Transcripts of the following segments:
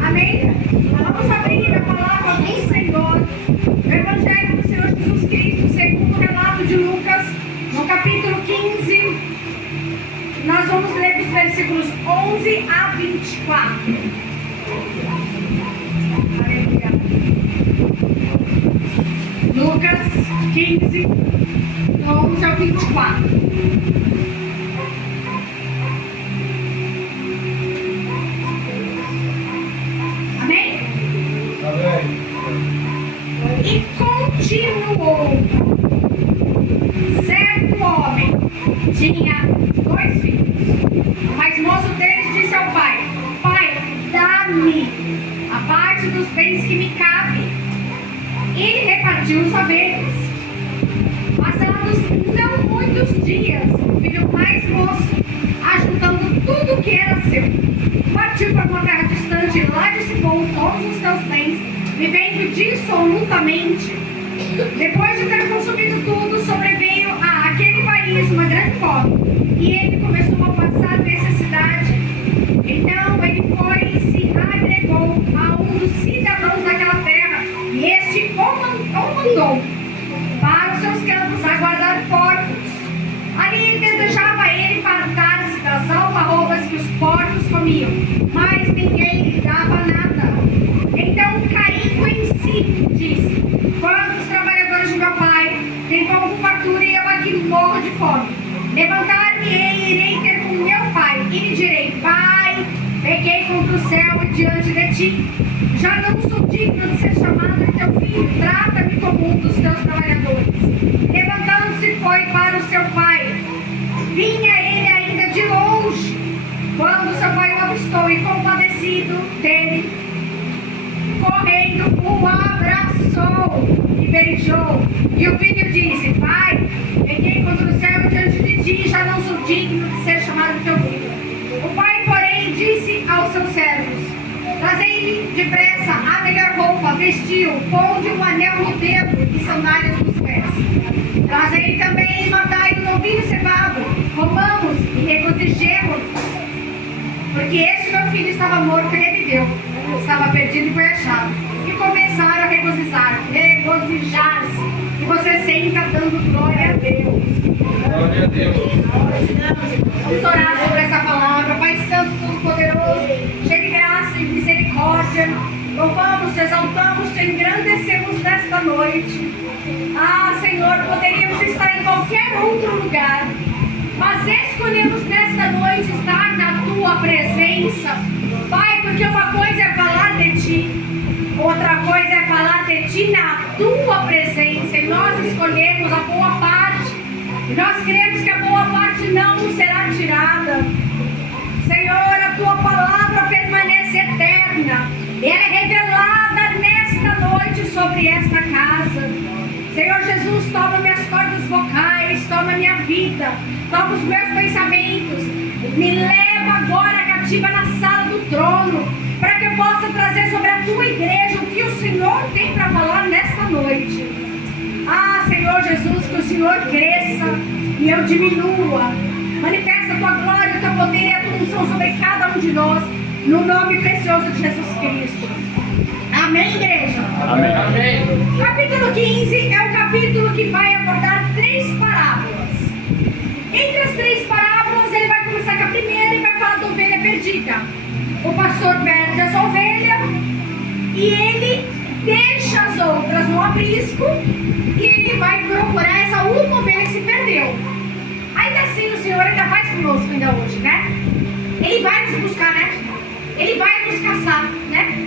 Amém? Vamos abrir a palavra do Senhor, o Evangelho do Senhor Jesus Cristo, segundo o relato de Lucas, no capítulo 15. Nós vamos ler dos versículos 11 a 24. Aleluia. Lucas 15, 11 ao 24. E continuou. Certo homem tinha 2 filhos. O mais moço deles disse ao pai: Pai, dá-me a parte dos bens que me cabe. Ele repartiu os haveres. Passados não muitos dias, o filho mais moço, ajuntando tudo o que era seu, partiu para uma terra distante e lá dissipou todos os seus bens, vivendo dissolutamente. Depois de ter consumido tudo, sobreveio àquele país uma grande fome, e ele começou a passar necessidade. Então ele foi e se agregou a um dos cidadãos daquela terra, e este o mandou para os seus campos a guardar porcos. Ali desejava ele fartar-se das alfarrobas que os porcos comiam, mas ninguém lhe dava nada. Então, caindo em si, disse: Quantos trabalhadores de meu pai têm pão com fartura e eu aqui morro de fome? Levantar-me-ei e irei ter com meu pai, e lhe direi: Pai, pequei contra o céu e diante de ti. Já não sou digno de ser chamado de teu filho, trata-me como um dos teus trabalhadores. Levantando-se, foi para o seu pai. Vinha ele ainda de longe, quando seu pai o avistou, e compadecido dele, correndo, o abraçou e beijou. E o filho disse: Pai, pequei contra o céu diante de ti, já não sou digno de ser chamado teu filho. O pai, porém, disse aos seus servos: Trazei-lhe depressa a melhor roupa, vestiu, ponde um anel no dedo e sandálias nos pés. Trazei também e matai o novilho cevado, comamos e regozijemo-nos, porque este meu filho estava morto e reviveu, estava perdido e foi achado. E começaram a regozijar-se. E você senta dando glória a Deus. Glória a Deus. Vamos orar sobre essa palavra. Pai Santo, Todo-Poderoso, cheio de graça e misericórdia, louvamos, te exaltamos, te engrandecemos nesta noite. Senhor, poderíamos estar em qualquer outro lugar, mas escolhemos nesta noite estar na tua presença, Pai, porque uma coisa é falar de ti, outra coisa é falar de ti na tua presença, e nós escolhemos a boa parte, e nós cremos que a boa parte não nos será tirada. Senhor, a tua palavra permanece eterna, e ela é revelada nesta noite sobre esta casa. Senhor Jesus, toma minhas cordas vocais, toma minha vida, toma os meus pensamentos, me leva agora cativa na sala do trono, para que eu possa trazer sobre a tua igreja o que o Senhor tem para falar nesta noite. Senhor Jesus, que o Senhor cresça e eu diminua. Manifesta a tua glória, o teu poder e a tua unção sobre cada um de nós, no nome precioso de Jesus Cristo. Amém, igreja? Amém. Amém. Capítulo 15 é o capítulo que vai abordar 3 parábolas. Entre as 3 parábolas, ele vai começar com a primeira e vai falar da ovelha perdida. O pastor perde as ovelhas e ele deixa as outras no aprisco e ele vai procurar essa uma ovelha que se perdeu. Ainda assim, o Senhor ainda faz conosco ainda hoje, né? Ele vai nos buscar, né? Ele vai nos caçar, né?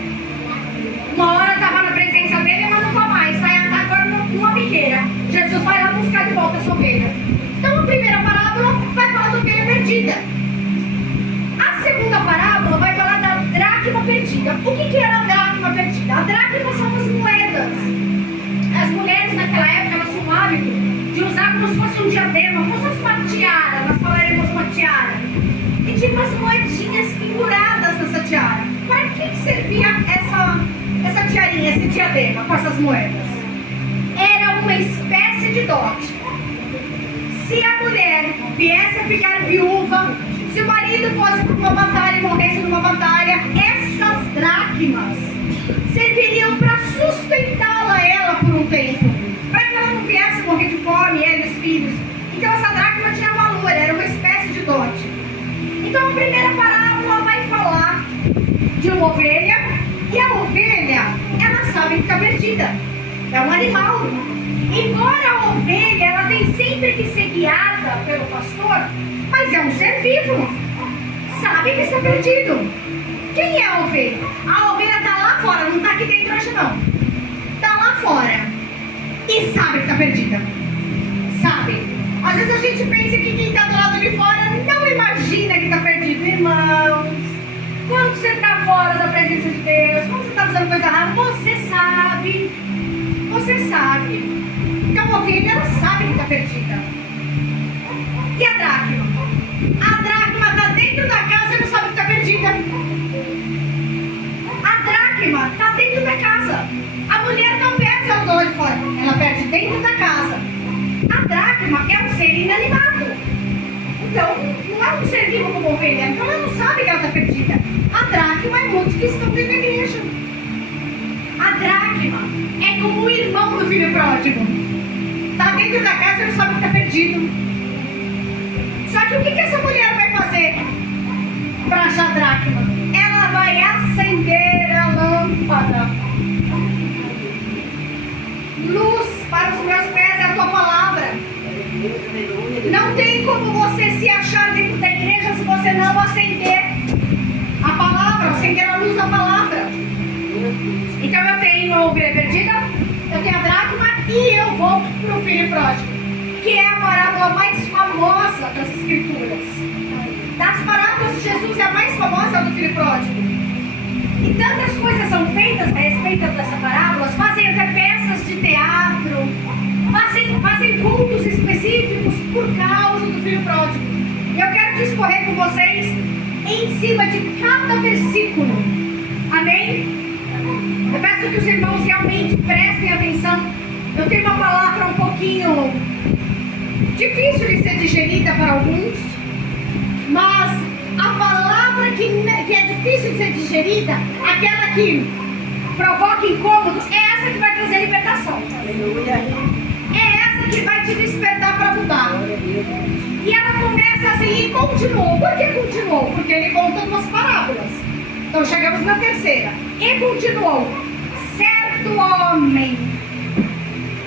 Uma hora estava na presença dele, mas não está mais. Está agora numa biqueira. Jesus vai lá buscar de volta essa ovelha. Então a primeira parábola vai falar da ovelha perdida. A segunda parábola vai falar da dracma perdida. O que era a dracma perdida? A dracma são as moedas. As mulheres naquela época elas tinham o hábito de usar como se fosse um diadema, como se fosse uma tiara. Nós falaremos uma tiara. E tinha umas moedinhas penduradas nessa tiara. Para que servia essa tiarinha, esse diadema com essas moedas? Era uma espécie de dote. Se a mulher viesse a ficar viúva, se o marido fosse para uma batalha e morresse numa batalha, essa dracmas serviriam para sustentá-la ela por um tempo, para que ela não viesse morrer de fome, ela e os filhos. Então essa dracma tinha valor, era uma espécie de dote. Então a primeira parábola vai falar de uma ovelha, e a ovelha, ela sabe que está perdida, é um animal. Embora a ovelha, ela tem sempre que ser guiada pelo pastor, mas é um ser vivo, sabe que está perdido. Quem é a ovelha? A ovelha está lá fora, não está aqui dentro hoje não. Está lá fora e sabe que está perdida. Sabe? Às vezes a gente pensa que quem está do lado de fora não imagina que está perdido. Irmãos, quando você está fora da presença de Deus, quando você está fazendo coisa errada, você sabe. Você sabe. Então a ovelha, ela sabe que está perdida. E a dracma? A dracma está dentro da casa e não sabe que está perdida. A dracma está dentro da casa. A mulher não perde ao lado de fora, ela perde dentro da casa. A dracma é um ser inanimado. Então, não é um ser vivo como ovelha. Então ela não sabe que ela está perdida. A dracma é muitos que estão dentro da igreja. A dracma é como o irmão do filho pródigo. Está dentro da casa e não sabe que está perdido. Só que o que essa mulher vai fazer para achar a dracma? Ela vai acender a lâmpada. Luz para os meus pés é a tua palavra. Não tem como você se achar dentro da igreja se você não acender a palavra, acender a luz da palavra. Então eu tenho a ovelha perdida, eu tenho a dracma e eu vou para o filho pródigo, que é a parábola mais famosa das escrituras. Das parábolas de Jesus, é a mais famosa do filho pródigo. E tantas coisas são feitas a respeito dessa parábola, fazem até peças de teatro, fazem cultos específicos por causa do filho pródigo. E eu quero discorrer com vocês em cima de cada versículo. Amém? Eu peço que os irmãos realmente prestem atenção. Eu tenho uma palavra um pouquinho difícil de ser digerida para alguns, mas a palavra que é difícil de ser digerida, aquela que provoca incômodo, é essa que vai trazer libertação. É essa que vai te despertar para mudar. E ela começa assim e continuou. Por que continuou? Porque ele conta duas parábolas. Então chegamos na terceira. E continuou. Certo homem.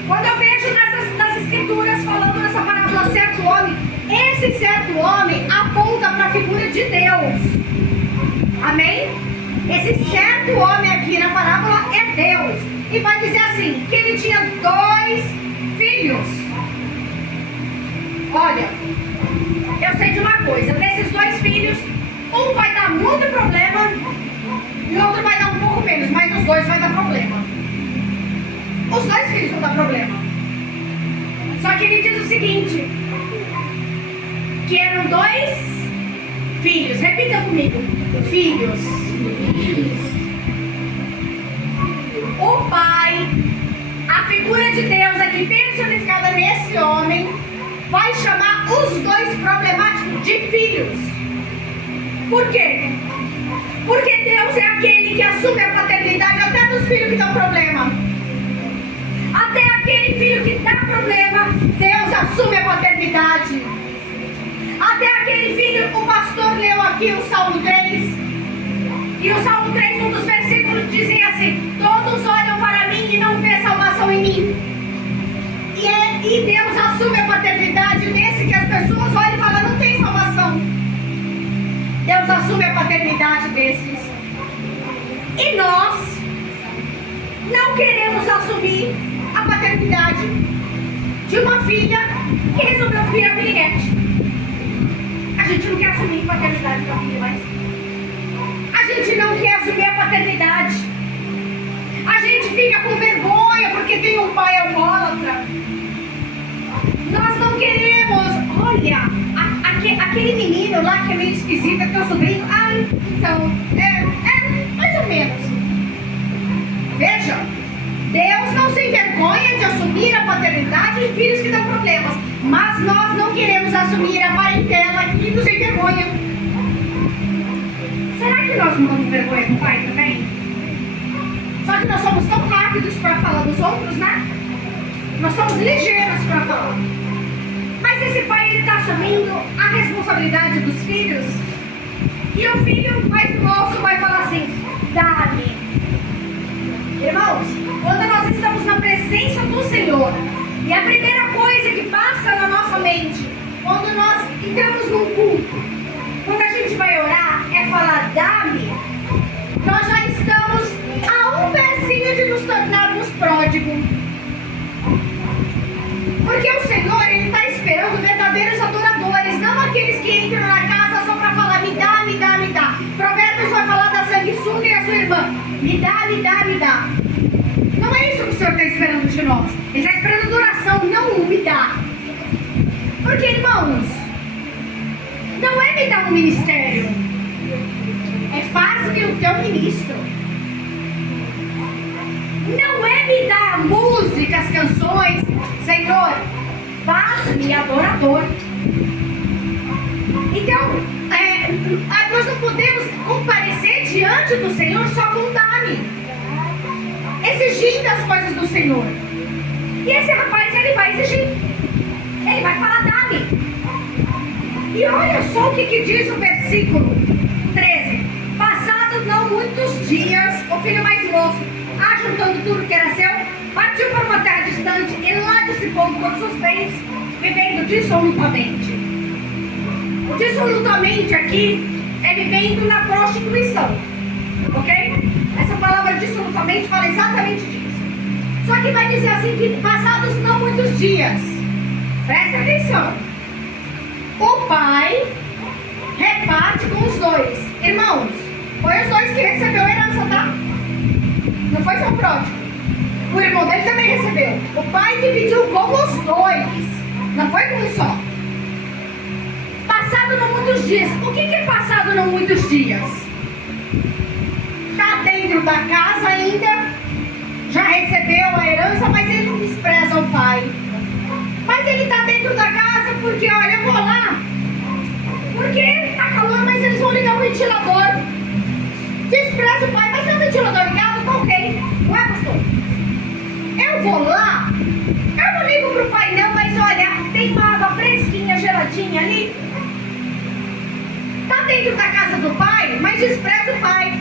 Quando eu vejo nas escrituras falando nessa parábola certo homem, esse certo homem aponta para a figura de Deus. Amém? Esse certo homem aqui na parábola é Deus. E vai dizer assim, que ele tinha 2 filhos. Olha, eu sei de uma coisa, desses 2 filhos, um vai dar muito problema e o outro vai dar um pouco menos, mas os 2 vai dar problema. Os 2 filhos vão dar problema. Só que ele diz o seguinte, que eram 2 filhos. Repita comigo. Filhos. O pai, a figura de Deus aqui personificada nesse homem, vai chamar os 2 problemáticos de filhos. Por quê? Porque Deus é aquele que assume a paternidade até dos filhos que dão problema. Até aquele filho que dá problema, Deus assume a paternidade. Até aquele filho, o pastor leu aqui o Salmo 3. E o Salmo 3, um dos versículos, dizia assim: todos olham para mim e não vê salvação em mim. E Deus assume a paternidade nesse que as pessoas olham e falam: não tem salvação. Deus assume a paternidade desses. E nós não queremos assumir a paternidade de uma filha que resolveu virar piriguete. A gente não quer assumir a paternidade da filha mais. A gente não quer assumir a paternidade. A gente fica com vergonha porque tem um pai alcoólatra. Nós não queremos. Olha, aquele menino lá que é meio esquisito, é teu sobrinho. Ah, então, mais ou menos. Veja, Deus não se envergonha de assumir a paternidade de filhos que dão problemas. Mas nós não queremos assumir a parentela que nos envergonha. Será que nós não damos vergonha do pai também? Só que nós somos tão rápidos para falar dos outros, né? Nós somos ligeiros para falar. Mas esse pai, ele está assumindo a responsabilidade dos filhos. E o filho mais moço vai falar assim: dá-me. Irmãos, quando nós estamos na presença do Senhor, e a primeira coisa que passa na nossa mente, quando nós entramos num culto, quando a gente vai orar, é falar: dá-me. Nós já estamos a um pezinho de nos tornarmos pródigos. Porque o Senhor, Ele está esperando verdadeiros adoradores, não aqueles que entram na casa só para falar: me dá, me dá, me dá. Provérbios vai falar da sanguessuga e a sua irmã: me dá, me dá, me dá. Não é isso que o Senhor está esperando de nós. Ele está esperando adoração, não um me dá. Porque, irmãos, não é me dar um ministério, é faz-me o teu ministro. Não é me dar músicas, canções. Senhor, faz-me adorador. Então, nós não podemos comparecer diante do Senhor só com dá-me, exigindo as coisas do Senhor. E esse rapaz, ele vai exigir. Ele vai falar: dá-me. E olha só o que diz o versículo 13. Passado não muitos dias, o filho mais moço, ajuntando tudo que era seu, partiu para uma terra distante e lá dissipou todos os bens, vivendo dissolutamente. O dissolutamente aqui é vivendo na prostituição, ok? Essa palavra dissolutamente fala exatamente disso. Só que vai dizer assim que passados não muitos dias, presta atenção, o pai reparte com os dois. Irmãos, foi os dois que recebeu a herança, tá? Não foi só o pródigo. O irmão dele também recebeu. O pai dividiu com os dois. Não foi com um só. Passado não muitos dias. O que é passado não muitos dias? Está dentro da casa ainda. Já recebeu a herança, mas ele não despreza o pai. Mas ele está dentro da casa porque, olha, eu vou lá. Porque está calor, mas eles vão ligar o ventilador. Despreza o pai, mas tem o ventilador ligado, tá ok. Não é, pastor? Eu vou lá, eu não ligo pro pai não, mas olha, tem uma água fresquinha, geladinha ali. Tá dentro da casa do pai, mas despreza o pai.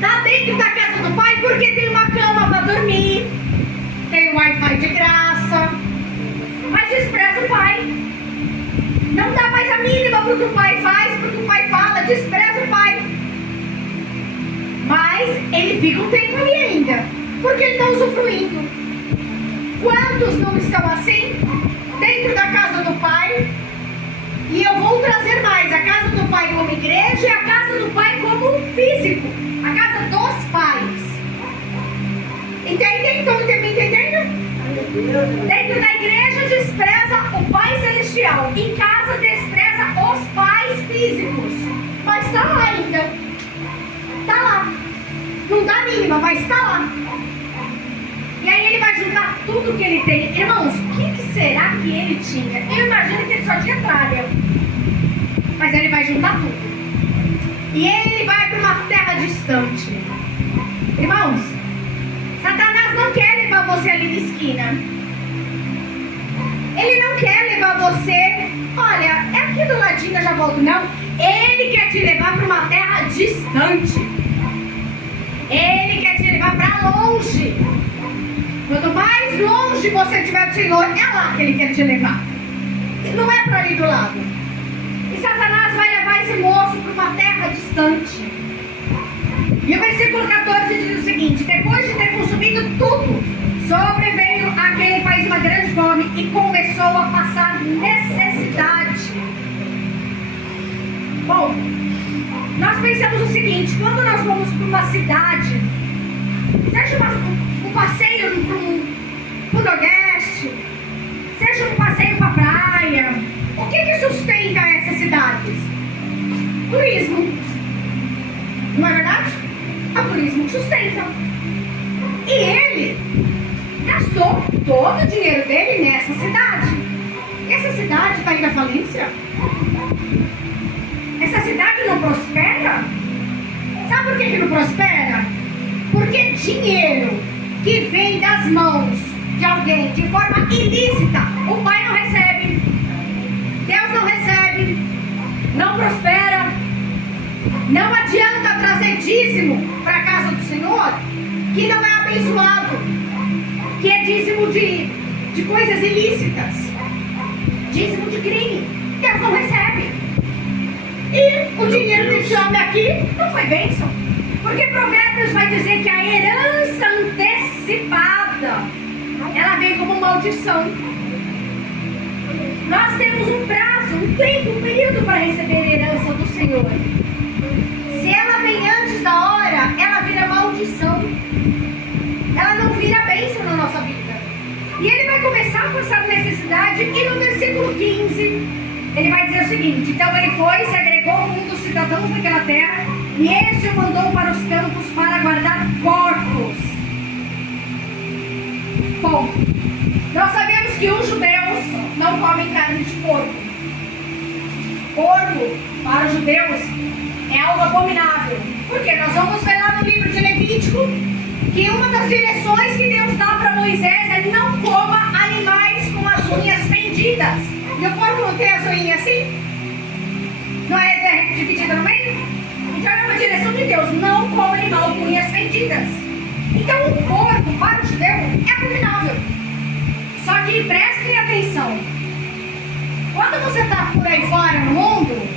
Tá dentro da casa do pai porque tem uma cama para dormir, tem um Wi-Fi de graça, mas despreza o pai. Não dá mais a mínima pro que o pai faz, pro que o pai fala, despreza o pai. Mas ele fica um tempo ali ainda, porque ele está usufruindo. Quantos não estão assim? Dentro da casa do pai. E eu vou trazer mais: a casa do pai como igreja e a casa do pai como físico. A casa dos pais. Entendem? Estão me entendendo? Dentro da igreja despreza o pai celestial. Em casa despreza os pais físicos. Mas está lá ainda. Está lá. Não dá mínima, mas está lá. E aí ele vai juntar tudo que ele tem. Irmãos, o que será que ele tinha? Eu imagino que ele só tinha tralha. Mas ele vai juntar tudo. E ele vai para uma terra distante. Irmãos, Satanás não quer levar você ali na esquina. Ele não quer levar você, olha, é aqui do ladinho, eu já volto, não. Ele quer te levar para uma terra distante. Ele quer te levar para longe. Quanto mais longe você estiver do Senhor, é lá que Ele quer te levar. Não é para ali do lado. E Satanás vai levar esse moço para uma terra distante. E o versículo 14 diz o seguinte: depois de ter consumido tudo, sobreveio aquele país uma grande fome e começou a passar necessidade. Bom, nós pensamos o seguinte: quando nós vamos para uma cidade, seja um passeio para o Nordeste, seja um passeio para a praia, o que sustenta essas cidades? Turismo. Não é verdade? É o turismo que sustenta. E ele gastou todo o dinheiro dele nessa cidade. E essa cidade está indo à falência? Essa cidade não prospera? Sabe por que não prospera? Porque dinheiro que vem das mãos de alguém de forma ilícita, o Pai não recebe, Deus não recebe, não prospera. Não adianta trazer dízimo para a casa do Senhor que não é abençoado, que é dízimo de coisas ilícitas, dízimo de crime. Deus não recebe. E o dinheiro desse homem aqui não foi bênção, porque Provérbios vai dizer que a herança antecipada, ela vem como maldição. Nós temos um prazo, um tempo, um período para receber a herança do Senhor. Se ela vem antes da hora, ela vira maldição. Ela não vira bênção na nossa vida. E ele vai começar com essa necessidade, e no versículo 15, ele vai dizer o seguinte: então ele foi, se agregou a um dos cidadãos daquela terra, e este o mandou para os campos para guardar porcos. Bom, nós sabemos que os judeus não comem carne de porco. Porco, para os judeus, é algo abominável. Porque nós vamos ver lá no livro de Levítico que uma das direções que Deus dá para Moisés é: não coma animais com as unhas fendidas. E o porco não tem as unhas assim? Não é dividida no meio? Então é uma direção de Deus: não coma animal com unhas fendidas. Então o porco para o judeu é abominável. Só que prestem atenção. Quando você está por aí fora no mundo,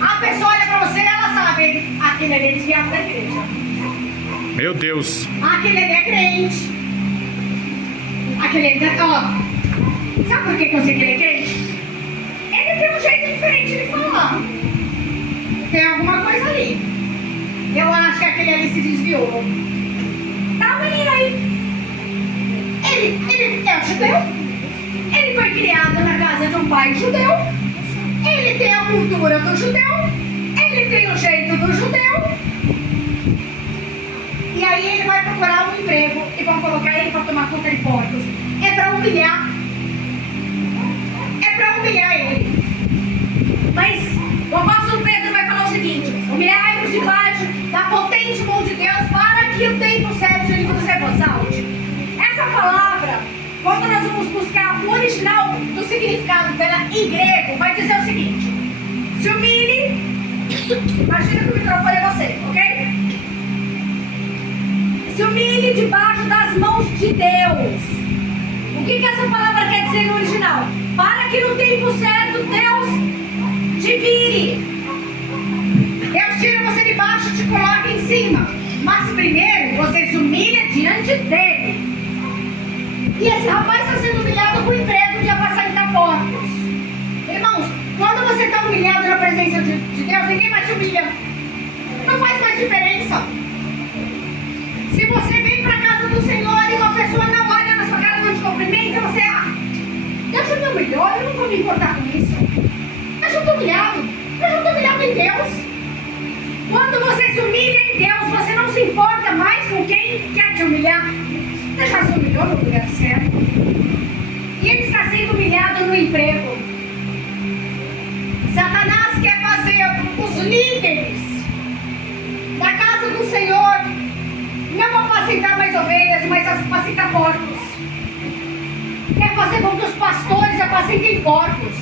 a pessoa olha para você e ela sabe: aquele ali é desviado da igreja. Meu Deus. Aquele ali é crente. Aquele ali é... Ó, sabe por que eu sei que ele é crente? Ele tem um jeito diferente de falar. Tem alguma coisa ali. Eu acho que aquele ali se desviou. Tá o menino aí. Ele é judeu. Ele foi criado na casa de um pai judeu. Ele tem a cultura do judeu. Ele tem o jeito do judeu. E aí ele vai procurar um emprego e vão colocar ele para tomar conta de porcos. É para humilhar. É para humilhar ele. Mas o apóstolo Pedro vai falar o seguinte: humilhai-vos debaixo da potente mão de Deus, para que o tempo certo ele vos exalte. Essa palavra, quando nós vamos buscar o original do significado dela em grego, vai dizer o seguinte: se humilhe. Imagina que o microfone é você, ok? Se humilhe debaixo das mãos de Deus. O que essa palavra quer dizer no original? Para que no tempo certo Deus te vire. Deus tira você de baixo e te coloca em cima. Mas primeiro você se humilha diante dele. E esse rapaz está sendo humilhado com o emprego de apacentar porcos. Irmãos, quando você está humilhado na presença de Deus, ninguém mais te humilha. Não faz mais diferença. Se você vem para a casa do Senhor e uma pessoa não olha na sua cara, não te cumprimenta, você, Deus já me humilhou, eu não vou me importar com isso. Eu já estou humilhado. Eu já estou humilhado em Deus. Quando você se humilha em Deus, você não se importa mais com quem quer te humilhar. Você já se humilhou no lugar certo. E ele está sendo humilhado no emprego. Satanás quer fazer os líderes da casa do Senhor não apacentar mais ovelhas, mas apacentar porcos. Quer fazer com que os pastores apacentem porcos.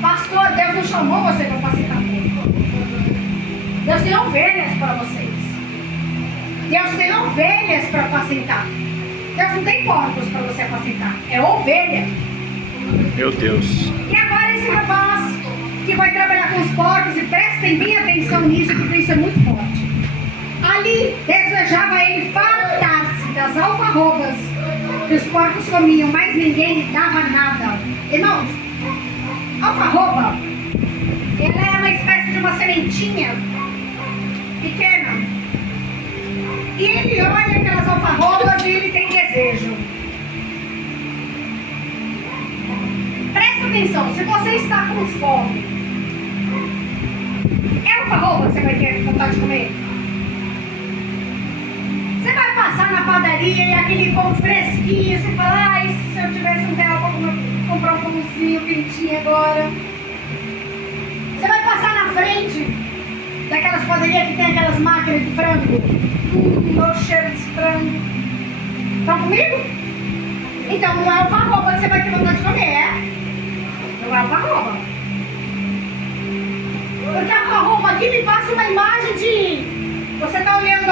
Pastor, Deus não chamou você para apacentar porcos. Deus tem ovelhas para vocês. Deus tem ovelhas para apacentar. Deus não tem porcos para você apacentar. É ovelha. Meu Deus. E agora esse rapaz que vai trabalhar com os porcos, e prestem bem atenção nisso, porque isso é muito forte. Ali desejava ele fartar-se das alfarrobas que os porcos comiam, mas ninguém lhe dava nada. Irmãos, alfarroba, ela é uma espécie de uma sementinha pequena. E ele olha aquelas alfarrobas e ele tem desejo. Presta atenção, se você está com fome, é alfarroba que você vai ter vontade de comer? Você vai passar na padaria e aquele pão fresquinho, você fala: ai, se eu tivesse R$1 para comprar um pãozinho quentinho agora. Você vai passar na frente daquelas padarias que tem aquelas máquinas de frango. O cheiro de frango. Estão comigo? Então não é alfarroba que você vai ter vontade de comer, é? Não é alfarroba. Porque alfarroba aqui me passa uma imagem de... Você está olhando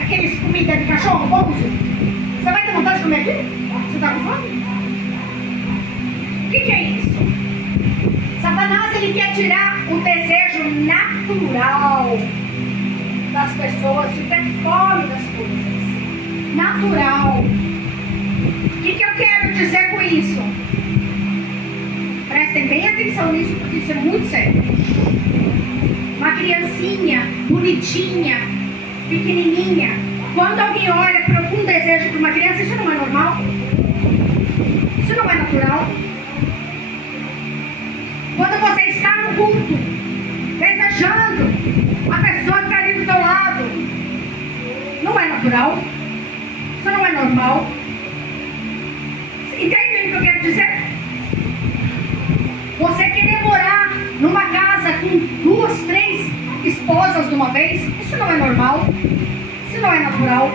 aqueles comidas de cachorro, bonzo? Você vai ter vontade de comer aquilo? Você está com fome? O que é isso? Satanás, ele quer tirar o desejo natural das pessoas de ter fome das coisas. Natural. O que eu quero dizer com isso? Prestem bem atenção nisso, porque isso é muito sério. Uma criancinha, bonitinha, pequenininha. Quando alguém olha com desejo para uma criança, isso não é normal? Isso não é natural? Quando você está no culto, desejando a pessoa que está ali do teu lado, não é natural? Isso não é normal? Entende o que eu quero dizer? Você querer morar numa casa com 2, 3 esposas de uma vez, isso não é normal? Isso não é natural?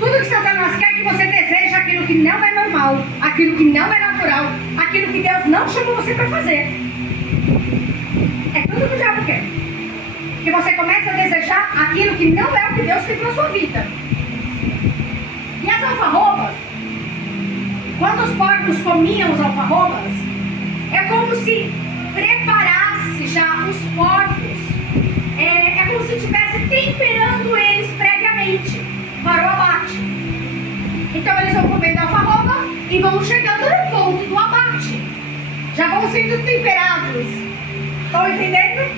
Tudo que Satanás quer é que você deseje aquilo que não é normal, aquilo que não é natural, aquilo que Deus não chamou você para fazer. É tudo que o diabo quer. Que você comece a desejar aquilo que não é o que Deus tem para a sua vida. E as alfarrobas, quando os porcos comiam os alfarrobas, é como se preparasse já os porcos. É como se estivesse temperando eles previamente para o abate. Então eles vão comendo alfarroba e vão chegando no ponto do abate. Já vão sendo temperados. Estão entendendo?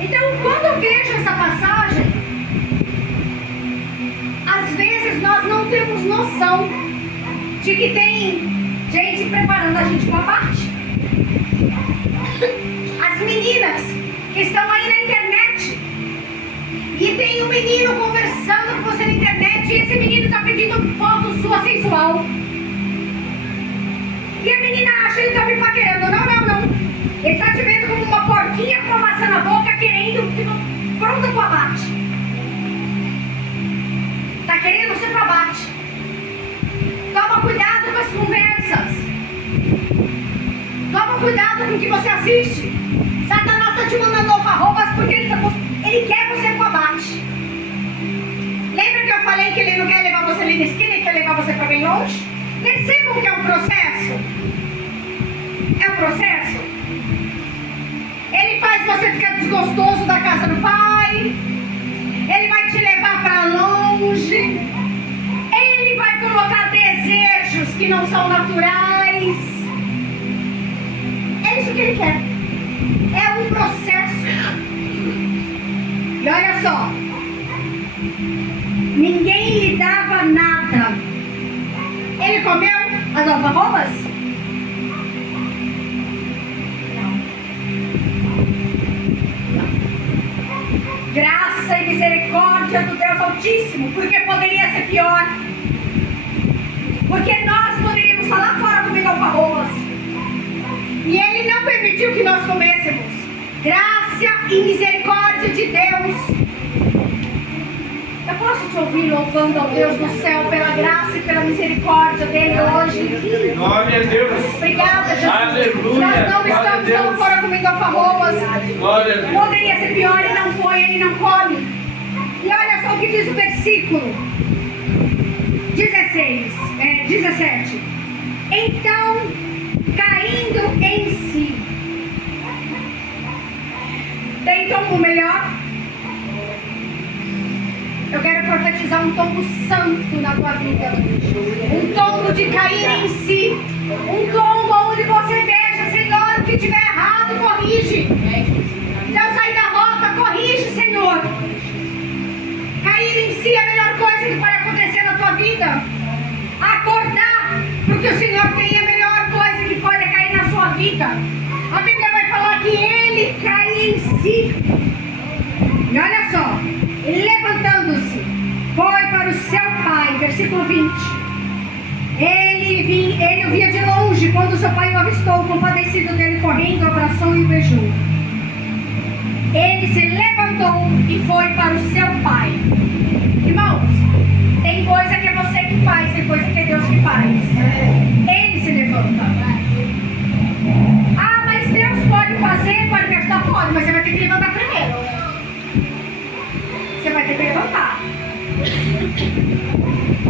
Então, quando eu vejo essa passagem, às vezes nós não temos noção de que tem gente preparando a gente para o abate. As meninas que estão aí na internet e tem um menino conversando com você na internet e esse menino está pedindo foto sua sensual. E a menina acha que ele está me paquerando. Não. Ele está te vendo como uma porquinha com uma maçã na boca, querendo, pronta para o abate. Está querendo ser para o abate. Toma cuidado com as conversas. Toma cuidado com o que você assiste. Satanás está te mandando alfarrobas porque ele quer você para o abate. Lembra que eu falei que ele não quer levar você ali na esquina, ele quer levar você para bem longe? Percebam que é um processo. É um processo. Ele faz você ficar desgostoso da casa do pai. Ele vai te levar para longe. Ele vai colocar desejos que não são naturais. É isso que ele quer. É um processo. E olha só. Ninguém lhe dava nada. Ele comeu as alfarrobas? Graça e misericórdia do Deus Altíssimo, porque poderia ser pior. Porque nós poderíamos estar lá fora comendo alfarrobas. E Ele não permitiu que nós comêssemos. Graça e misericórdia de Deus. Eu posso te ouvir louvando ao Deus do céu pela graça e pela misericórdia dele hoje? Glória a Deus. Obrigada, Jesus. Aleluia. Nós não estamos lá fora comendo alfarrobas. Glória a Deus. Poderia ser pior e não foi, ele não come. E olha só o que diz o versículo 17. Então, caindo em si. Tem tombo melhor? Eu quero profetizar um tombo santo na tua vida. Um tombo de cair em si. Um tombo onde você veja, Senhor, o que estiver errado, corrige. Se eu sair da rota, corrige, Senhor. Cair em si é a melhor coisa que pode acontecer na tua vida. Acordar, porque o Senhor tem a melhor coisa que pode cair na sua vida. A Bíblia vai falar que ele cai em si. E olha só, levantando-se, foi para o seu pai, versículo 20. Ele o via de longe, quando seu pai o avistou, compadecido dele, correndo, abraçou e o beijou. ele se levantou e foi para o seu pai. Irmãos, tem coisa que é você que faz, tem coisa que é Deus que faz. Ele se levanta. Ah, mas Deus pode fazer, pode me ajudar? Pode, mas você vai ter que levantar primeiro. Você vai ter que levantar.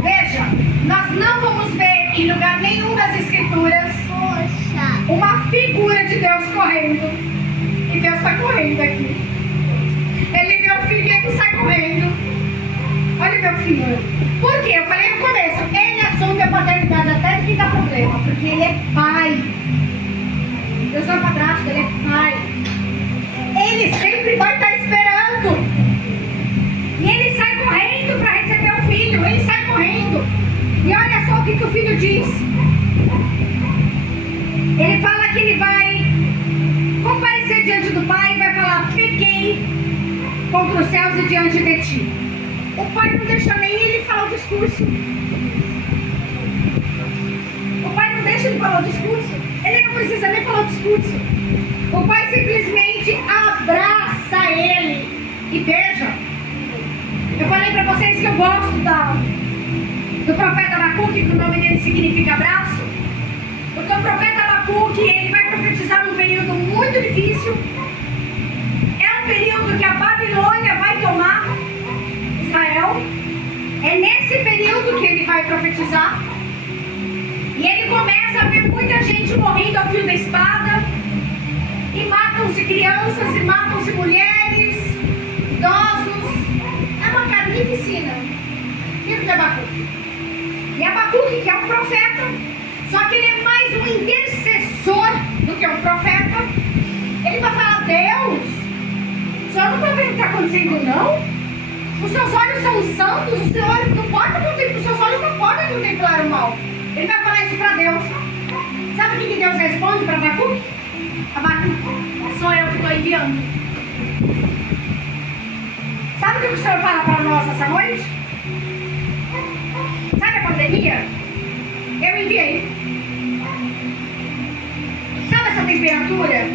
Veja, nós não vamos ver em lugar nenhum das Escrituras uma figura de Deus correndo. E Deus está correndo aqui. Ele vê o filho e ele sai correndo. Olha meu filho. Por quê? Eu falei no começo, ele assume a paternidade até de quem dá problema, porque ele é pai. Eu sou padrasto, ele é pai. Ele sempre vai estar esperando. E ele sai correndo para receber o filho. Ele sai correndo. E olha só o que o filho diz. Ele fala que ele vai comparecer diante do pai e vai falar: pequei contra os céus e diante de ti. O pai não deixa nem ele falar o discurso. O pai não deixa ele falar o discurso. Ele não precisa nem falar o discurso. O pai simplesmente abraça ele e beija. Eu falei para vocês que eu gosto do profeta Abacuque, que o nome dele significa abraço. Porque o profeta Abacuque, ele vai profetizar num período muito difícil. É um período que a Babilônia vai tomar Israel. É nesse período que ele vai profetizar. E ele começa a ver muita gente morrendo ao fio da espada. E matam-se crianças, e matam-se mulheres, idosos. É uma carnificina. Livro de Abacuque. E Abacuque, que é um profeta, só que ele é mais um intercessor do que um profeta. Ele vai falar: Deus, o senhor não está vendo o que está acontecendo, não? Os seus olhos são santos, o senhor não pode contemplar, os seus olhos não podem contemplar o mal. Ele vai falar isso para Deus. Sabe o que Deus responde para Abacuque? Abacuque, sou eu que estou enviando. Sabe o que o senhor fala para nós essa noite? Sabe a pandemia? Eu enviei. Sabe essa temperatura?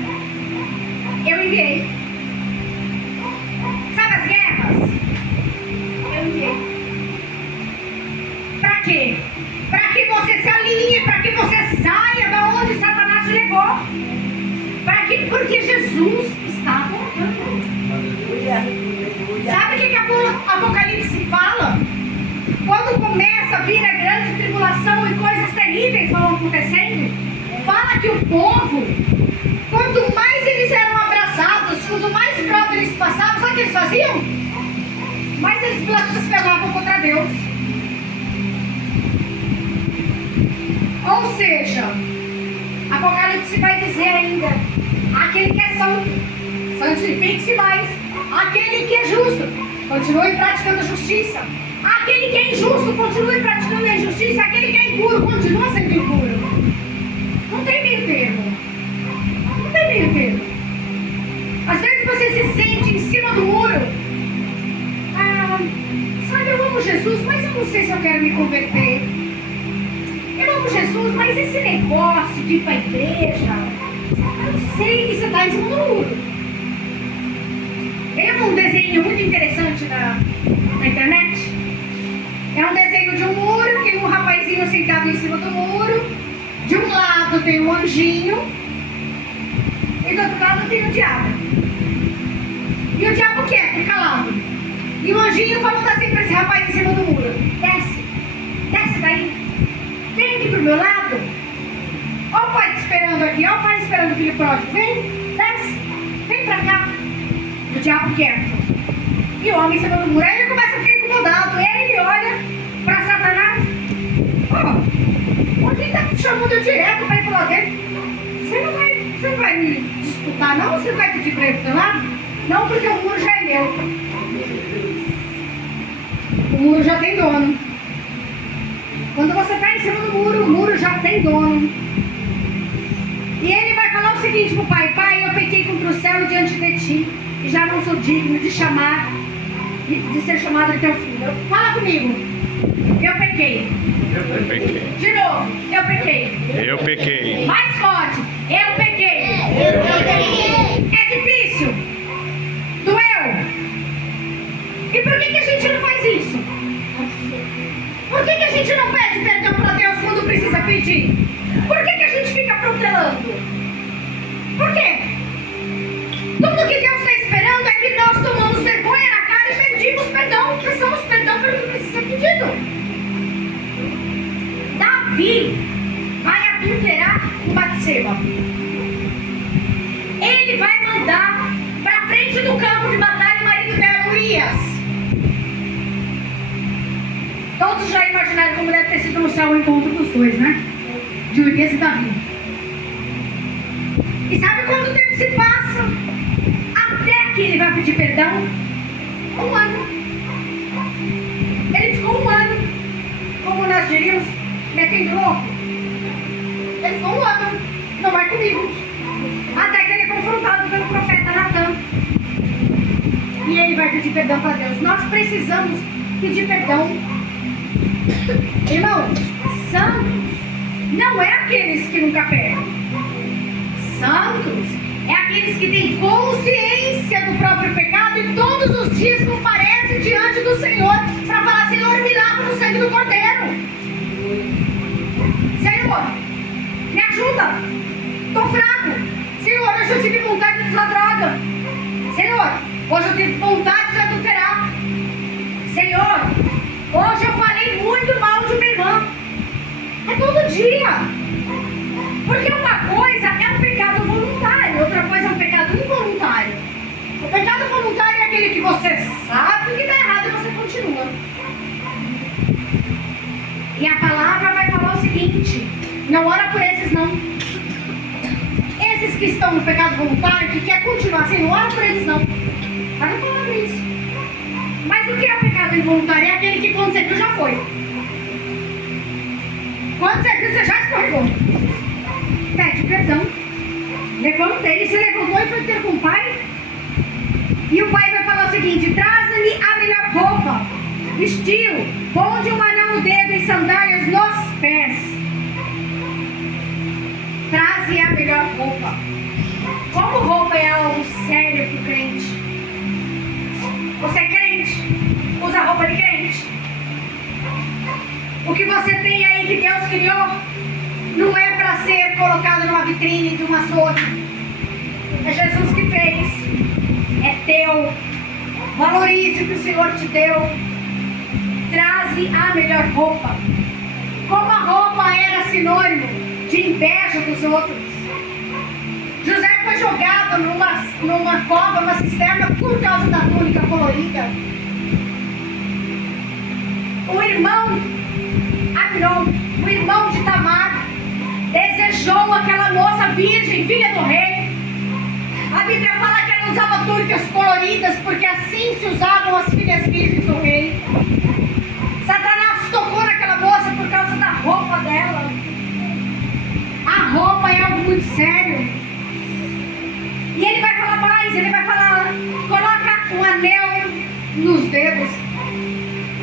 Eu enviei. Sabe as guerras? Eu enviei. Pra quê? Para que você se alinhe, para que você saia da onde Satanás te levou. Para que? Porque Jesus está voltando. Sabe o que Apocalipse fala? Quando começa a vir a grande tribulação e coisas terríveis vão acontecendo, fala que o povo, quanto mais eles eram abraçados, quanto mais prova eles passavam, sabe o que eles faziam? Mais eles blasfemavam contra Deus. Ou seja, Apocalipse vai dizer ainda: aquele que é santo, santifique-se mais. Aquele que é justo, continue praticando a justiça. Aquele que é injusto, continue praticando a injustiça. Aquele que é impuro, continua sendo impuro. Não tem meio termo. Não tem meio termo. Às vezes você se sente em cima do muro. Sabe, eu amo Jesus, mas eu não sei se eu quero me converter. Eu amo Jesus, mas esse negócio de ir para a igreja, eu não sei, você está em cima do muro. Tem um desenho muito interessante na internet. É um desenho de um muro, tem um rapazinho sentado em cima do muro. De um lado tem um anjinho e do outro lado tem o diabo. E o diabo quieto, calado. E o anjinho falando assim para esse rapaz em cima do muro: desce, desce daí, vem aqui pro meu lado. Olha o pai te esperando aqui, olha o pai esperando o filho pródigo. Vem, desce, vem pra cá. O diabo quieto. E o homem em cima do muro. Aí ele começa a ficar incomodado. E aí ele olha para Satanás: onde está te chamando direto para ir pro lado dele? Você não vai me disputar, não? Você não vai pedir para ir pro lado? Não, porque o muro já é meu. O muro já tem dono. Quando você está em cima do muro, o muro já tem dono. E ele vai falar o seguinte pro pai: pai, eu pequei contra o céu diante de ti, e já não sou digno de ser chamado de teu filho. Fala comigo. Eu pequei. Eu pequei. De novo, eu pequei. Eu pequei. Mais forte. Eu pequei. Eu pequei. É difícil? Urias. Todos já imaginaram como deve ter sido no céu o encontro dos dois, né? De Urias e Davi. E sabe quanto tempo se passa até que ele vai pedir perdão? 1 ano. Ele ficou 1 ano, como nós diríamos, metendo louco. Ele ficou 1 ano, não vai comigo. Até que ele é confrontado pelo profeta Natan. E ele vai pedir perdão para Deus. Nós precisamos pedir perdão. Irmãos, santos não é aqueles que nunca pecam. Santos é aqueles que têm consciência do próprio pecado e todos os dias comparecem diante do Senhor para falar: Senhor, me lava no sangue do Cordeiro. Senhor, me ajuda. Estou fraco. Senhor, hoje eu tive vontade de usar droga. Senhor, hoje eu tive vontade de adulterar. Senhor, hoje eu falei muito mal de minha irmã. É todo dia. Porque uma coisa é um pecado voluntário, outra coisa é um pecado involuntário. O pecado voluntário é aquele que você sabe que está errado e você continua. E a palavra vai falar o seguinte: não ora por esses não. Esses que estão no pecado voluntário, que quer continuar assim, não ora por eles não. Mas não fala isso. Mas o que é o pecado involuntário? É aquele que quando você viu já foi. Quando você viu, você já escorregou. Pede perdão. Levanta ele, se levantou e foi ter com o pai. E o pai vai falar o seguinte: traz-me a melhor roupa, vestiu, ponde um anel no dedo e sandálias nos pés. Traze a melhor roupa. Como roupa é algo sério para o crente. Você é crente, usa roupa de crente. O que você tem aí que Deus criou não é para ser colocado numa vitrine de uma açougue. É Jesus que fez. É teu. Valorize o que o Senhor te deu. Traze a melhor roupa. Como a roupa era sinônimo de inveja dos outros. José foi jogado numa cova, numa cisterna, por causa da túnica colorida. O irmão Amnon, o irmão de Tamar, desejou aquela moça virgem, filha do rei. A Bíblia fala que ela usava túnicas coloridas, porque assim se usavam as filhas virgens do rei. Satanás tocou naquela moça por causa da roupa dela. A roupa é algo muito sério. E ele vai falar mais, ele vai falar: coloca um anel nos dedos.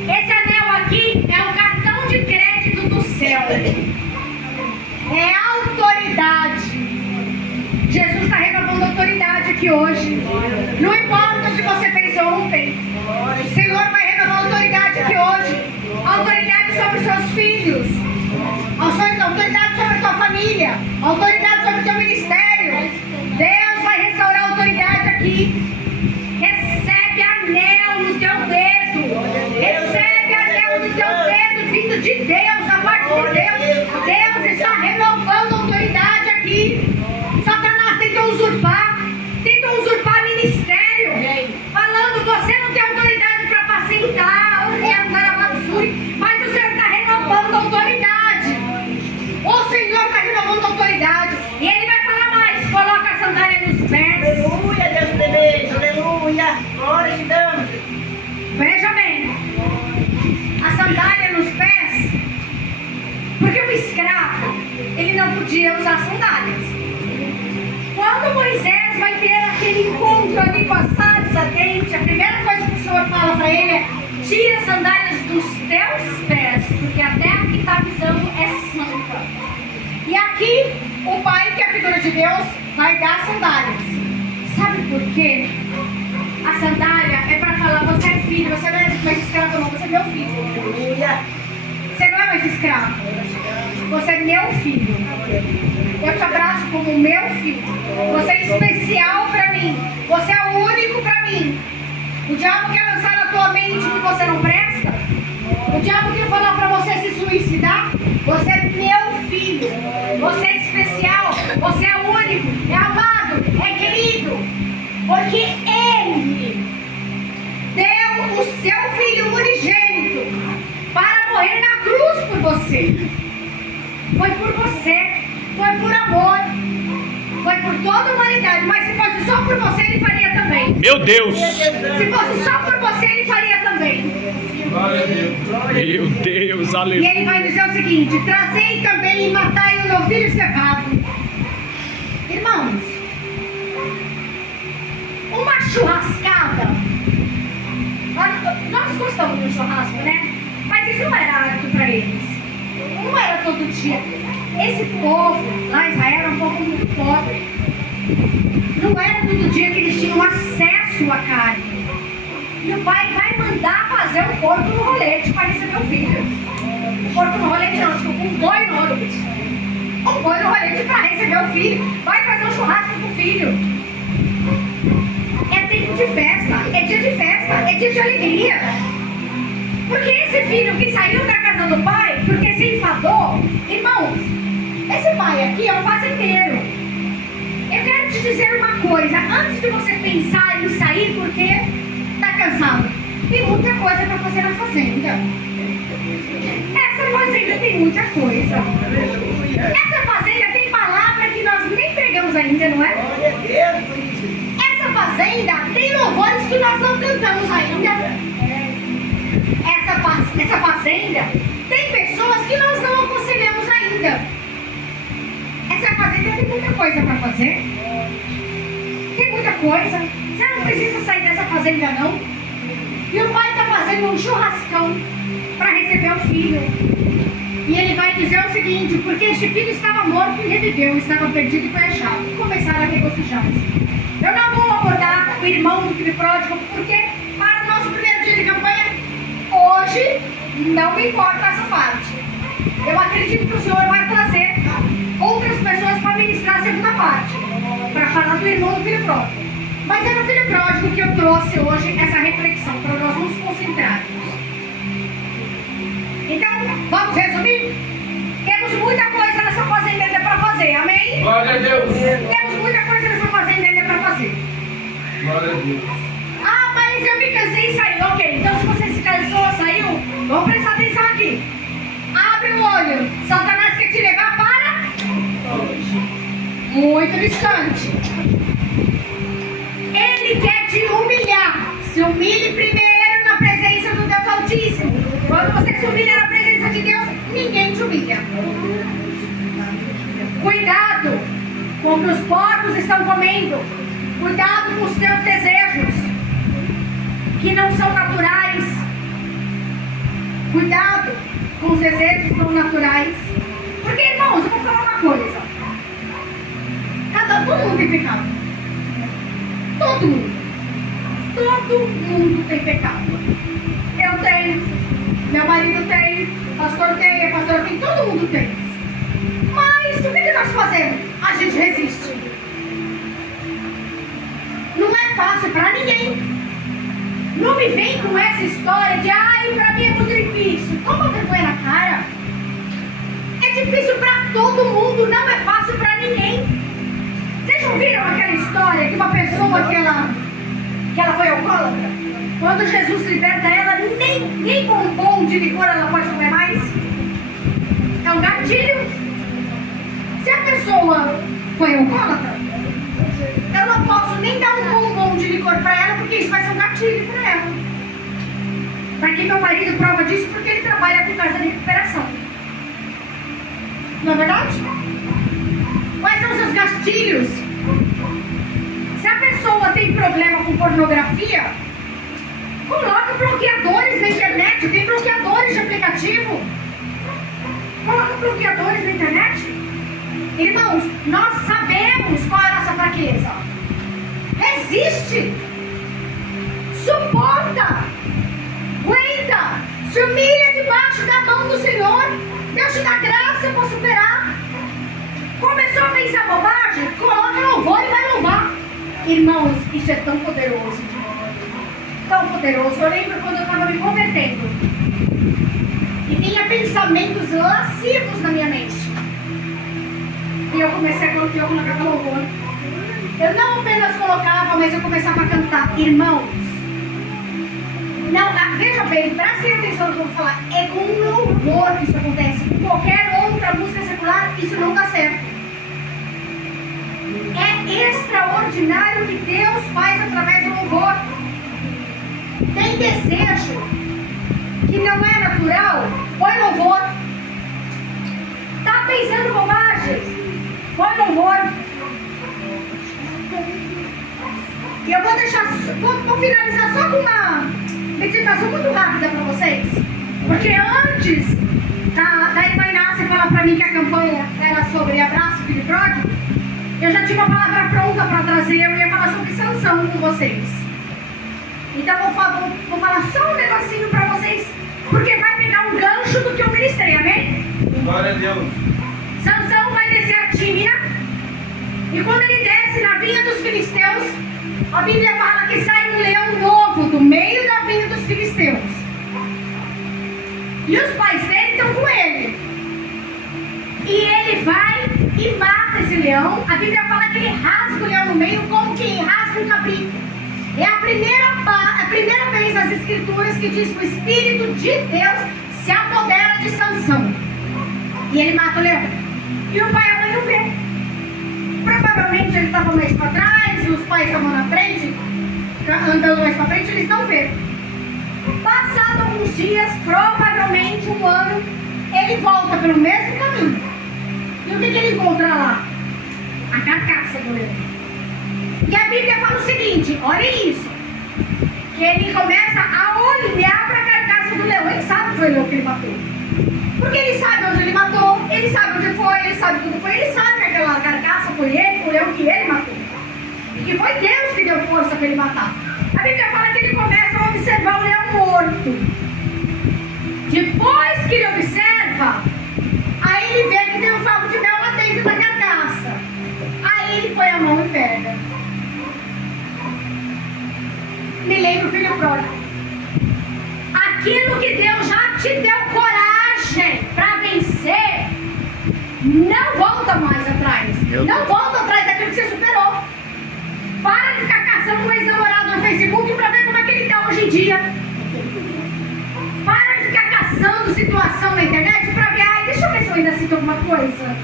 Esse anel aqui é o cartão de crédito do céu. É autoridade. Jesus está renovando autoridade aqui hoje. Não importa o que você fez ontem, o Senhor vai renovar autoridade aqui hoje. Autoridade sobre os seus filhos, autoridade sobre a tua família, autoridade sobre o teu ministério. Deus vai restaurar a autoridade aqui. Recebe anel no teu dedo. Recebe anel no teu dedo, vindo de Deus, da parte de Deus. Deus está renovando a autoridade aqui. Satanás tentou usurpar ministério, falando: você não tem autoridade para apacentar, mas o Senhor está renovando a autoridade. O Senhor está renovando a autoridade. E ele vai falar mais: coloca a sandália nos pés. Aleluia, Deus te bendiga, aleluia, glória te damos. Veja bem, a sandália nos pés, porque o escravo, ele não podia usar sandálias. Quando Moisés vai ter aquele encontro ali com a sarça ardente, a primeira coisa que o Senhor fala para ele é: tira as sandálias dos teus pés, porque a terra que está pisando é santa. E aqui, o pai, que é a figura de Deus, vai dar sandálias. Sabe por quê? A sandália é para falar: você é filho, você não é mais escravo não, você é meu filho. Aleluia. Você não é mais escravo, você é meu filho. Eu te abraço como meu filho. Você é especial para mim. Você é o único para mim. O diabo quer lançar na tua mente que você não presta. O diabo quer falar para você se suicidar. Você é meu filho. Você é especial. Você é único. É amado. É querido. Porque Ele deu seu Filho unigênito para morrer na cruz por você. Foi por você, foi por amor, foi por toda a humanidade. Mas se fosse só por você, ele faria também. Meu Deus! Se fosse só por você, ele faria também. Glória a Deus. Meu Deus, E aleluia! ele vai dizer o seguinte: trazei também e matai o novilho cevado. Irmãos, uma churrascada. Nós gostamos de um churrasco, né? Mas isso não era hábito para eles. Não era todo dia. Esse povo lá em Israel era um povo muito pobre. Não era todo dia que eles tinham acesso à carne. E o pai vai mandar fazer um porco no rolete para receber o filho. Um porco no rolete não, tipo, um boi no rolete. Um boi no rolete para receber o filho. Vai fazer um churrasco com o filho. É tempo de festa, é dia de festa, é dia de alegria. Porque esse filho que saiu da casa do pai, porque se enfadou, irmãos, esse pai aqui é um fazendeiro. Eu quero te dizer uma coisa, antes de você pensar em sair porque está cansado, tem muita coisa para fazer na fazenda. Essa fazenda tem muita coisa. Essa fazenda tem palavra que nós nem pregamos ainda, não é? Glória a Deus por isso. Essa fazenda tem louvores que nós não cantamos ainda. Essa fazenda tem pessoas que nós não aconselhamos ainda. Essa fazenda tem muita coisa para fazer. Tem muita coisa. Você não precisa sair dessa fazenda, não. E o pai está fazendo um churrascão para receber o filho. E ele vai dizer o seguinte: porque este filho estava morto e reviveu, estava perdido e foi achado. E começaram a regozijar-se. Eu não vou abordar o irmão do filho pródigo, porque para o nosso primeiro dia de campanha, hoje, não me importa essa parte. Eu acredito que o Senhor vai trazer outras pessoas para ministrar a segunda parte, para falar do irmão do filho pródigo. Mas é no filho pródigo que eu trouxe hoje essa reflexão, para nós nos concentrarmos. Então, vamos resumir? Temos muita coisa nessa fazenda ainda para fazer, amém? Glória a Deus. Temos muita coisa nessa fazenda ainda para fazer. Glória a Deus. Ah, mas eu me cansei e saí. Ok, então se você se cansou, saiu, vamos prestar atenção aqui. Abre o olho. Satanás quer te levar para muito distante. Ele quer te humilhar. Se humilhe primeiro na presença do Deus Altíssimo. Quando você se humilha na presença de Deus, ninguém te humilha. Cuidado com o que os porcos estão comendo. Cuidado com os teus desejos, que não são naturais. Cuidado com os desejos não naturais. Porque, irmãos, eu vou falar uma coisa. Todo mundo tem pecado. Todo mundo. Todo mundo tem pecado. Eu tenho, meu marido tem, pastor tem, a pastora tem, todo mundo tem. Mas o que nós fazemos? A gente resiste. Não é fácil para ninguém. Não me vem com essa história de pra mim é muito difícil. Toma vergonha na cara. É difícil para todo mundo, não é fácil para ninguém. Vocês não viram aquela história de uma pessoa que ela foi alcoólatra? Quando Jesus liberta ela, nem bombom de licor ela pode comer mais. É um gatilho. Se a pessoa foi alcoólatra, eu não posso nem dar um bombom de licor para ela, porque isso vai ser um gatilho para ela. Para que meu marido prova disso? Porque ele trabalha com casa de recuperação. Não é verdade? Quais são os seus gatilhos? Se a pessoa tem problema com pornografia, coloca bloqueadores na internet. Tem bloqueadores de aplicativo. Coloca bloqueadores na internet. Irmãos, nós sabemos qual é a nossa fraqueza. Resiste. Suporta. Aguenta. Se humilha debaixo da mão do Senhor. Deus te dá graça para superar. Começou a pensar bobagem? Coloca louvor e vai louvar. Irmãos, isso é tão poderoso. Tão poderoso. Eu lembro quando eu estava me convertendo. E vinha pensamentos lascivos na minha mente. E eu comecei a colocar louvor. Eu não apenas colocava, mas eu começava a cantar. Irmãos, Não, veja bem, prestem atenção no que eu vou falar. É com um louvor que isso acontece. Com qualquer outra música secular, isso não dá certo. É extraordinário o que Deus faz através do louvor. Tem desejo que não é natural? Põe louvor. Tá pensando bobagem? Põe louvor. E eu vou deixar, vou finalizar só com uma meditação muito rápida para vocês. Porque antes da irmã Inácia falar para mim que a campanha era sobre abraço, filho pródigo, eu já tinha uma palavra pronta para trazer. Eu ia falar sobre Sansão com vocês. Então vou falar só um negocinho para vocês, porque vai pegar um gancho do que eu ministrei, amém? Glória a Deus. Sansão vai descer a Tímina, e quando ele desce na vinha dos filisteus, a Bíblia fala que sai um leão novo do meio da vinha dos filisteus. E os pais dele estão com ele. E ele vai e mata esse leão. A Bíblia fala que ele rasga o leão no meio como quem rasga um cabrito. É a primeira vez nas Escrituras que diz que o Espírito de Deus se apodera de Sansão. E ele mata o leão. E o pai e a mãe não vê. Provavelmente ele estava mais para trás, os pais estavam na frente, andando mais para frente, eles não vê. Passado alguns dias, provavelmente um ano, ele volta pelo mesmo caminho. E o que ele encontra lá? A carcaça do leão. E a Bíblia fala o seguinte, olhem isso, que ele começa a olhar para a carcaça do leão. Ele sabe que foi o leão que ele matou. Porque ele sabe onde ele matou, ele sabe onde foi, ele sabe tudo foi, ele sabe que aquela carcaça foi ele, o leão que ele matou. E que foi Deus que deu força para ele matar. A Bíblia fala que ele começa a observar o leão morto. Depois que ele observa, aí ele vê que tem um favo de mel lá dentro da carcaça. Aí ele põe a mão e pega. Me lembra o filho pródigo. Aquilo que Deus já te deu coragem para vencer, não volta mais atrás. Não volta atrás daquilo que você superou. Para de ficar caçando um ex-namorado no Facebook para ver como é que ele está hoje em dia. Para de ficar caçando situação na internet para ver, ai, deixa eu ver se eu ainda sinto alguma coisa.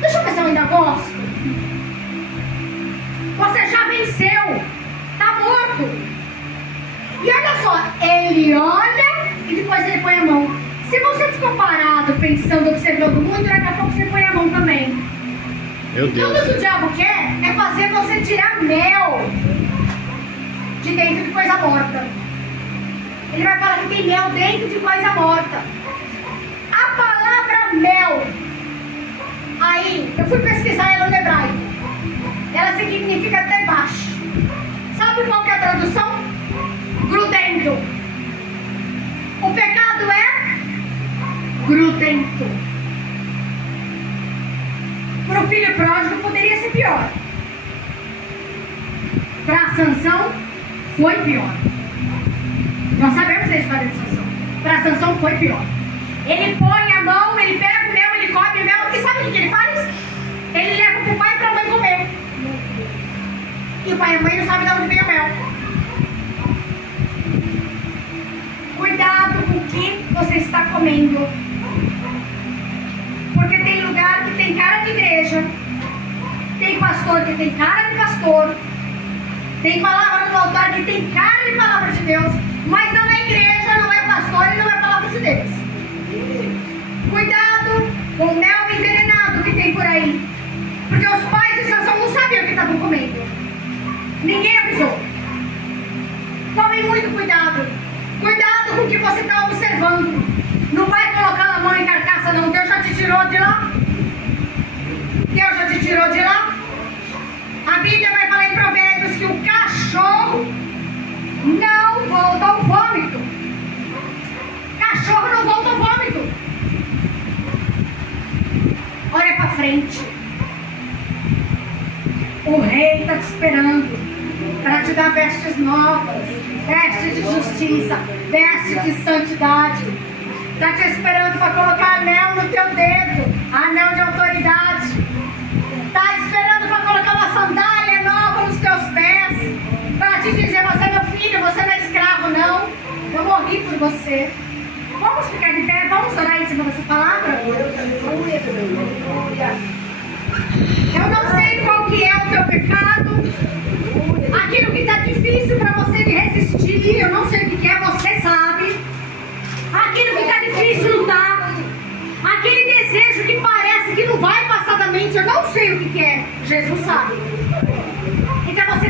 Deixa eu ver se eu ainda gosto. Você já venceu. Está morto. E olha só, ele olha e depois ele põe a mão. Se você ficou parado, pensando, observando muito, daqui a pouco você põe a mão também. Meu Tudo Deus. que o diabo quer é fazer você tirar mel de dentro de coisa morta. Ele vai falar que tem mel dentro de coisa morta. A palavra mel, aí, eu fui pesquisar ela no hebraico. Ela significa debaixo. Sabe qual que é a tradução? Grudento. O pecado é grudento. Para o filho pródigo poderia ser pior. Para Sansão foi pior. Nós sabemos a história de Sansão. Para Sansão foi pior. Ele põe a mão, ele pega o mel, ele come o mel. E sabe o que ele faz? Ele leva para o pai e para a mãe comer. E o pai e a mãe não sabem de onde vem o mel. Cuidado com o que você está comendo. Porque tem lugar que tem cara de igreja. Tem pastor que tem cara de pastor. Tem palavra no altar que tem cara de palavra de Deus. Mas não é igreja, não é pastor e não é palavra de Deus. Cuidado com o mel envenenado que tem por aí. Porque os pais de Sansão não sabiam o que estavam comendo. Ninguém avisou. Tomem muito cuidado. Cuidado com o que você está observando. Não vai colocar a mão em carcaça, não. Deus já te tirou de lá. Deus já te tirou de lá. A Bíblia vai falar em Provérbios que o cachorro não volta ao vômito. Cachorro não volta ao vômito. Olha para frente. O rei está te esperando para te dar vestes novas, vestes de justiça, vestes de santidade. Está te esperando para colocar anel no teu dedo, anel de autoridade. Está esperando para colocar uma sandália nova nos teus pés, para te dizer, você é meu filho, você não é escravo não. morri por você. Vamos ficar de pé, vamos orar em cima dessa palavra? Deus, aleluia, aleluia. Eu não sei qual que é o teu pecado, aquilo que está difícil para você de resistir, eu não sei o que é, você sabe. Aquilo que está difícil lutar, aquele desejo que parece que não vai passar da mente, eu não sei o que é, Jesus sabe. Então você